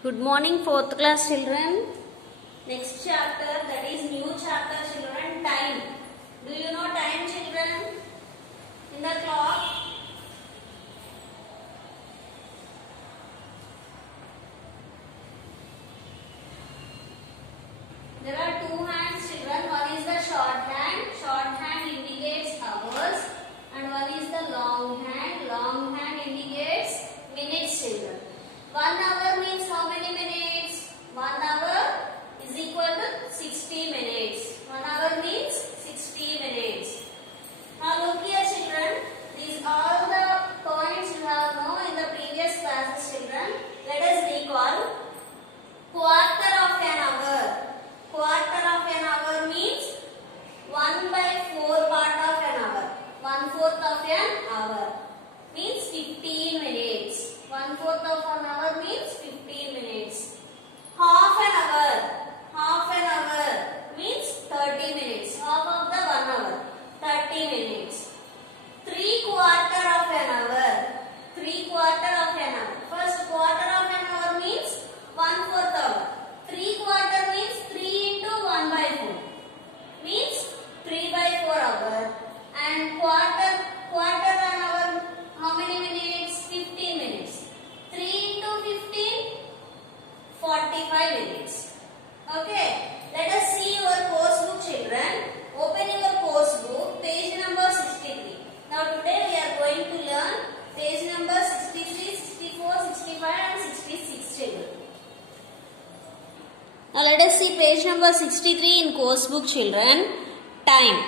Good morning, 4th class children. Next chapter, that is new chapter children, time. Do you know time children? In the clock. There are two hands children. One is the short hand. Short hand indicates hours. And one is the long hand. Long hand indicates minutes children. 1 hour means how many minutes? 1 hour is equal to 60 minutes. 1 hour means 60 minutes. Now look here children. These all the points you have known in the previous classes children. Let us recall. Quarter of an hour. Quarter of an hour means 1/4 part of an hour. 1/4 of an hour means 15 minutes. 1/4 of an hour means 15 minutes. Half an hour. Half an hour means 30 minutes. Half of the 1 hour. 30 minutes. 3/4 of an hour. 3/4 of an hour. First quarter of an hour means 1/4 hour. 3/4 means 3 into 1/4. Means 3/4 hour. And quarter an hour, how many minutes? 15 minutes. 3 into 15, 45 minutes. Okay. Let us see your course book children. Open your course book, page number 63. Now today we are going to learn page number 63, 64, 65 and 66 children. Now let us see page number 63 in course book children. Time.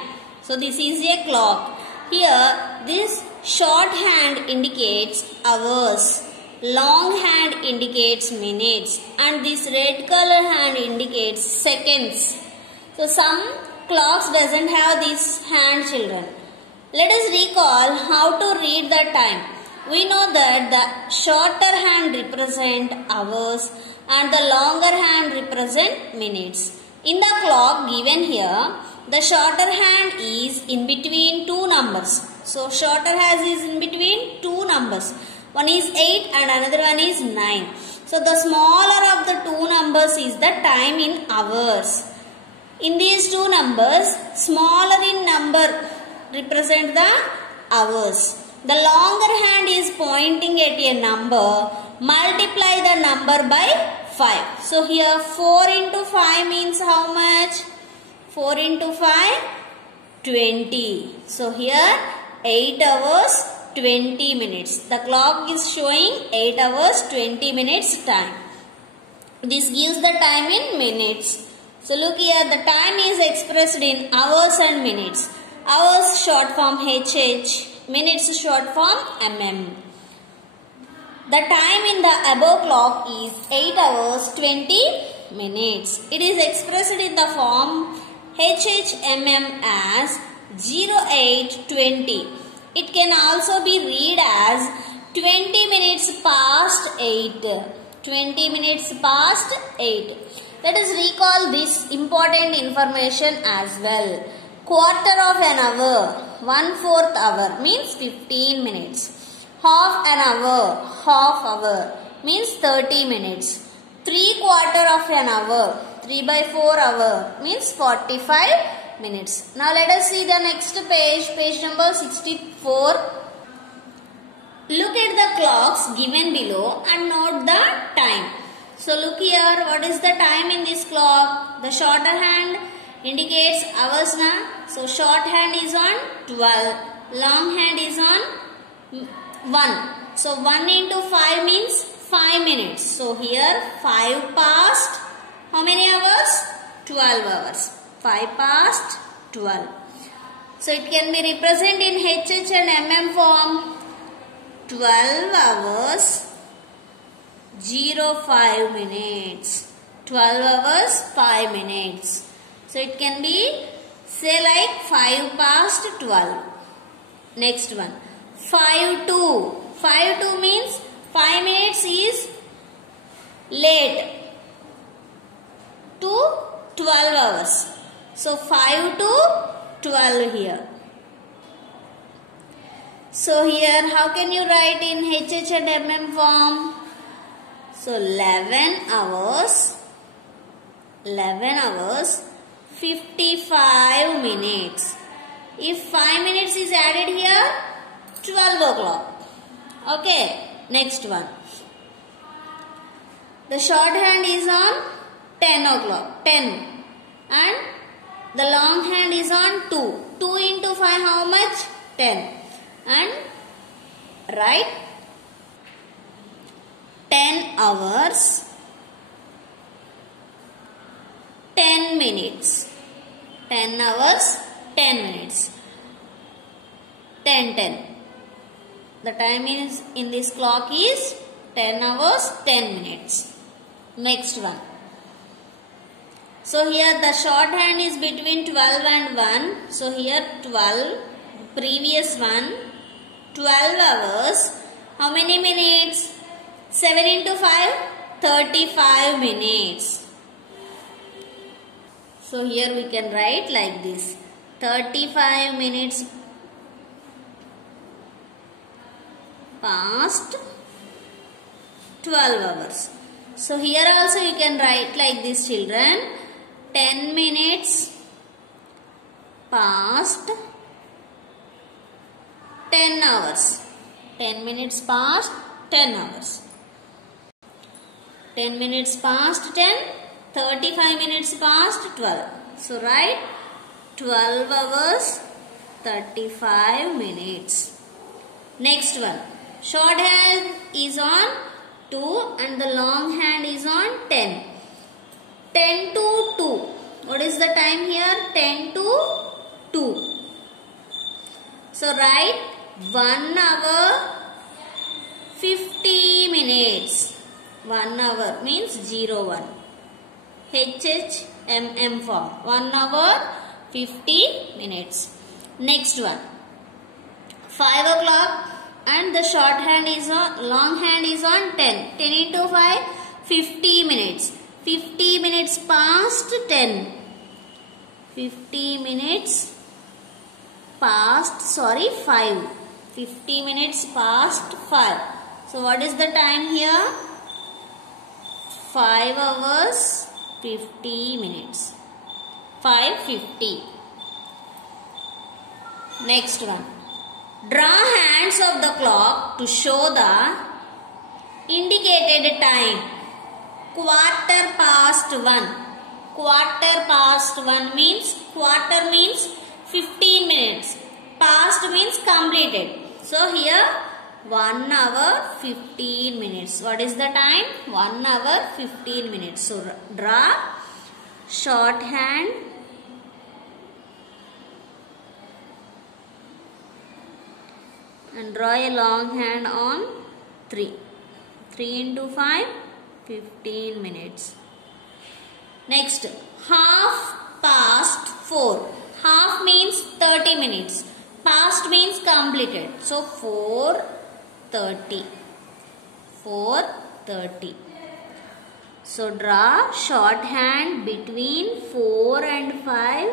So this is a clock. Here this short hand indicates hours. Long hand indicates minutes. And this red color hand indicates seconds. So some clocks doesn't have this hand children. Let us recall how to read the time. We know that the shorter hand represent hours and the longer hand represent minutes. In the clock given here, the shorter hand is in between two numbers. So shorter hand is in between two numbers. One is 8 and another one is 9. So the smaller of the two numbers is the time in hours. In these two numbers, smaller in number represent the hours. The longer hand is pointing at a number. Multiply the number by 5. So here 4 into 5 means how much? 4 into 5, 20. So here 8 hours, 20 minutes. The clock is showing 8 hours, 20 minutes time. This gives the time in minutes. So look here, the time is expressed in hours and minutes. Hours short form HH, minutes short form MM. The time in the above clock is 8 hours 20 minutes. It is expressed in the form HHMM as 0820. It can also be read as 20 minutes past 8. 20 minutes past 8. Let us recall this important information as well. Quarter of an hour, 1/4 hour means 15 minutes. Half an hour, half hour means 30 minutes. 3/4 of an hour, 3/4 hour means 45 minutes. Now let us see the next page, page number 64. Look at the clocks given below and note the time. So look here, what is the time in this clock? The shorter hand indicates hours now. So short hand is on 12. Long hand is on 1. So 1 into 5 means 5 minutes. So here 5 past how many hours? 12 hours. 5 past 12. So it can be represented in HH and MM form. 12 hours 05 minutes. 12 hours 5 minutes. So it can be say like 5 past 12. Next one. 5-2. 5-2 means 5 minutes is late to 12 hours. So 5 to 12 here. So here how can you write in HH and MM form? So 11 hours 55 minutes. If 5 minutes is added here, 12 o'clock. Okay, next one. The shorthand is on 10 o'clock, 10. And the long hand is on 2. 2 into 5 how much? 10. And write 10 hours 10 minutes. 10 hours 10 minutes. 10. The time is in this clock is 10 hours 10 minutes. Next one. So here the shorthand is between 12 and 1. So here 12, previous one, 12 hours. How many minutes? 7 into 5, 35 minutes. So here we can write like this. 35 minutes past 12 hours. So here also you can write like this, children. 10 minutes past 10 hours. 10 minutes past 10 hours. 10 minutes past 10, 35 minutes past 12. So write 12 hours 35 minutes. Next one. Short hand is on 2 and the long hand is on 10. 10 to 2. What is the time here? 10 to 2. So write 1 hour 50 minutes. 1 hour means 01. HHMM form. 1 hour 50 minutes. Next one. 5 o'clock and the short hand is on, long hand is on 10. 10 into 5, 50 minutes. 50 minutes past 10. 50 minutes past, 5. 50 minutes past 5. So what is the time here? 5 hours 50 minutes. 5:50. Next one. Draw hands of the clock to show the indicated time. Quarter past 1. Quarter past 1 means, quarter means 15 minutes. Past means completed. So here 1 hour 15 minutes. What is the time? 1 hour 15 minutes. So draw shorthand and draw a long hand on 3. 3 into 5, 15 minutes. Next, half past 4. Half means 30 minutes. Past means completed. So 4:30. 4:30. So draw shorthand between 4 and 5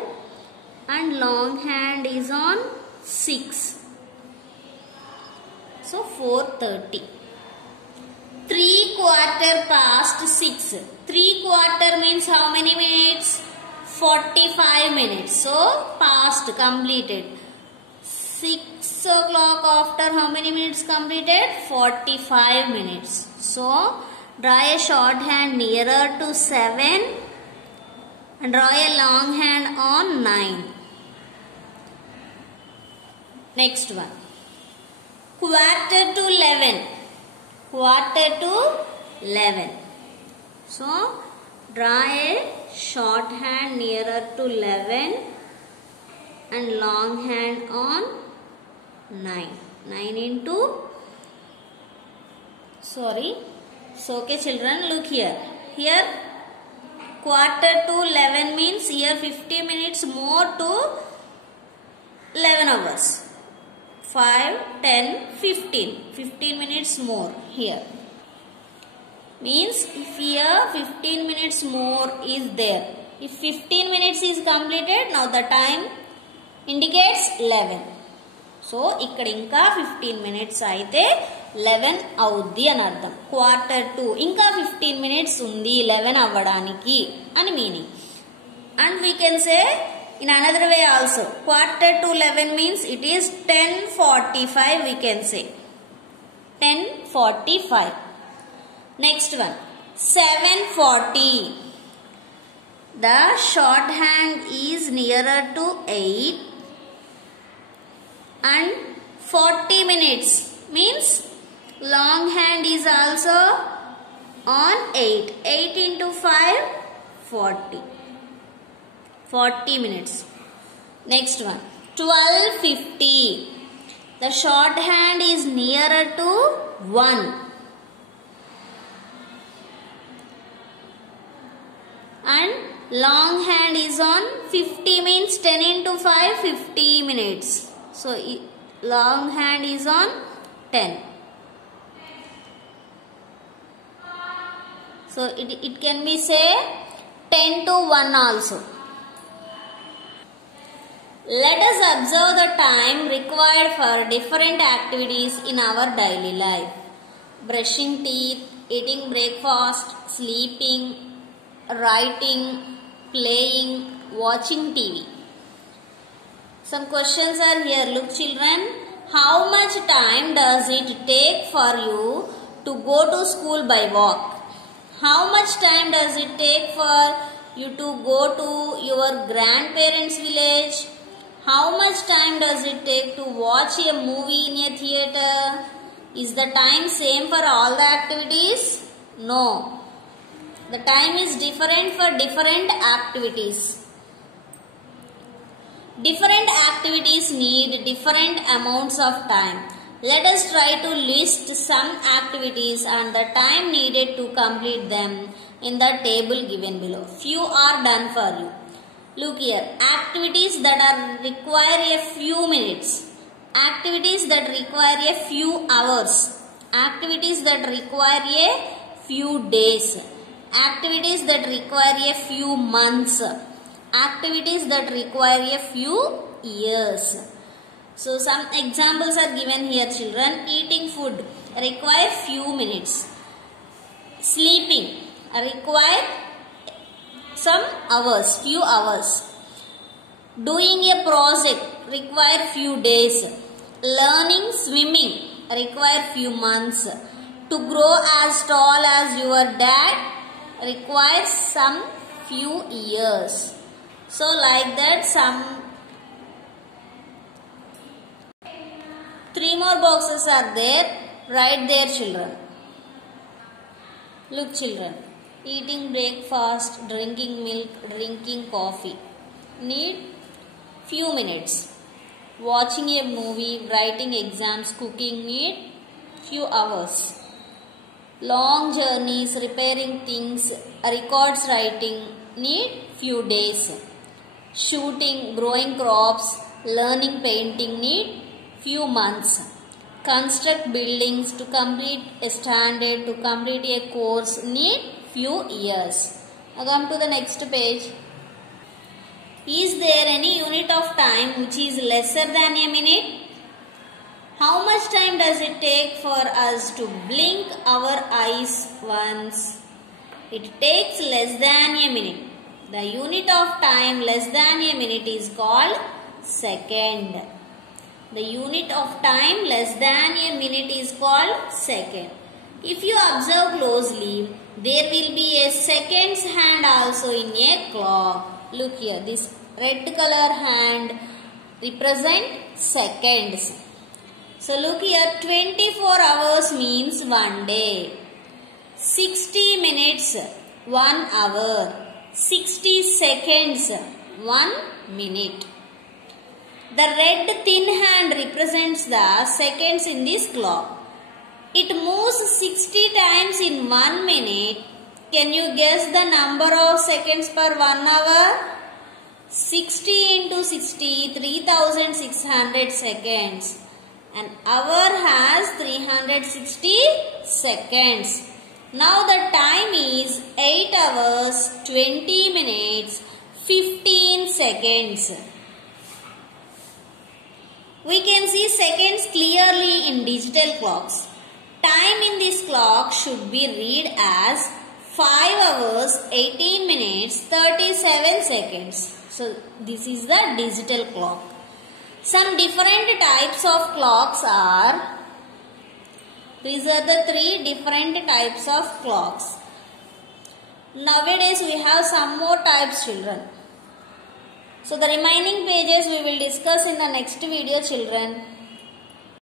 and long hand is on 6. So 4:30. 3/4 past 6. 3/4 means how many minutes? 45 minutes. So past, completed. 6 o'clock after how many minutes completed? 45 minutes. So draw a shorthand nearer to 7 and draw a long hand on 9. Next one. Quarter to 11. Quarter to 11. So draw a shorthand nearer to 11 and long hand on 9. 9 into, so okay children, look here. Here quarter to 11 means here 50 minutes more to 11 hours. 5, 10, 15. 15 minutes more here. Means if here 15 minutes more is there. If 15 minutes is completed, now the time indicates 11. So, ఇక్కడ ఇంకా 15 minutes అయితే 11 అవుద్ది అని అర్థం. Q2 ఇంకా 15 minutes ఉంది 11 అవ్వడానికి అని meaning. And we can say in another way also, Q2 means it is 10:45 we can say. 10:45. Next one, 7:40. The shorthand is nearer to 8 and 40 minutes means long hand is also on 8. 8 into 5, 40. 40 minutes. Next one, 12:50. The shorthand is nearer to 1. And long hand is on 50 means 10 into 5, 50 minutes. So long hand is on 10. So it can be say 10 to 1 also. Let us observe the time required for different activities in our daily life. Brushing teeth, eating breakfast, sleeping, writing, playing, watching TV. Some questions are here. Look children, how much time does it take for you to go to school by walk? How much time does it take for you to go to your grandparents' village? How much time does it take to watch a movie in a theater? Is the time same for all the activities? No. The time is different for different activities. Different activities need different amounts of time. Let us try to list some activities and the time needed to complete them in the table given below. Few are done for you. Look here, activities that require a few minutes, activities that require a few hours, activities that require a few days, activities that require a few months, activities that require a few years. So some examples are given here children. Eating food require few minutes. Sleeping require some hours, few hours. Doing a project require few days. Learning swimming require few months. To grow as tall as your dad requires some few years. So like that, some 3 more boxes are there. Write there children. Look children, eating breakfast, drinking milk, drinking coffee need few minutes. Watching a movie, writing exams, cooking need few hours. Long journeys, repairing things, records writing need few days. Shooting, growing crops, learning painting need few months. Construct buildings, to complete a standard, to complete a course need few years. Now come to the next page. Is there any unit of time which is lesser than a minute? How much time does it take for us to blink our eyes once? It takes less than a minute. The unit of time less than a minute is called second. The unit of time less than a minute is called second. If you observe closely, there will be a seconds hand also in a clock. Look here, this red color hand represent seconds. So look here, 24 hours means 1 day. 60 minutes, 1 hour. 60 seconds, 1 minute. The red thin hand represents the seconds in this clock. It moves 60 times in 1 minute. Can you guess the number of seconds per 1 hour? 60 into 60, 3600 seconds. An hour has 360 seconds. Now the time is 8 hours, 20 minutes, 15 seconds. We can see seconds clearly in digital clocks. Time in this clock should be read as 5 hours, 18 minutes, 37 seconds. So this is the digital clock. Some different types of clocks are, these are the 3 different types of clocks. Nowadays we have some more types, children. So the remaining pages we will discuss in the next video, children.